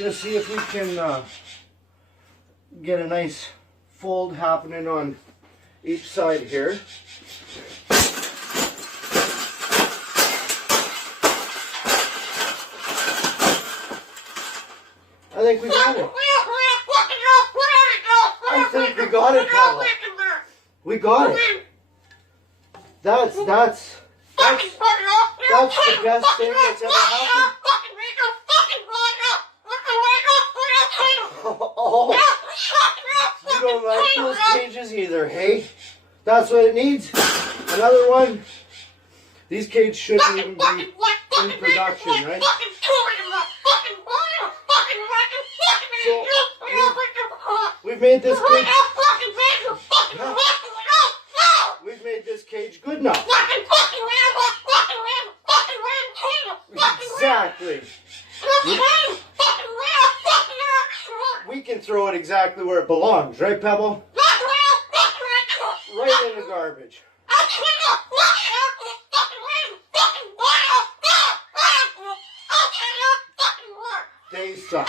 Just see if we can get a nice fold happening on each side here. I think we got it. I think we got it, Pavel. We got it. That's the best thing that's ever happened. Oh, you don't like those cages either, hey? That's what it needs. Another one. These cages shouldn't even be in production, right? So, we've made this cage. We've made this cage good enough. Exactly. We can throw it exactly where it belongs, right, Pebble? Right in the garbage. They suck.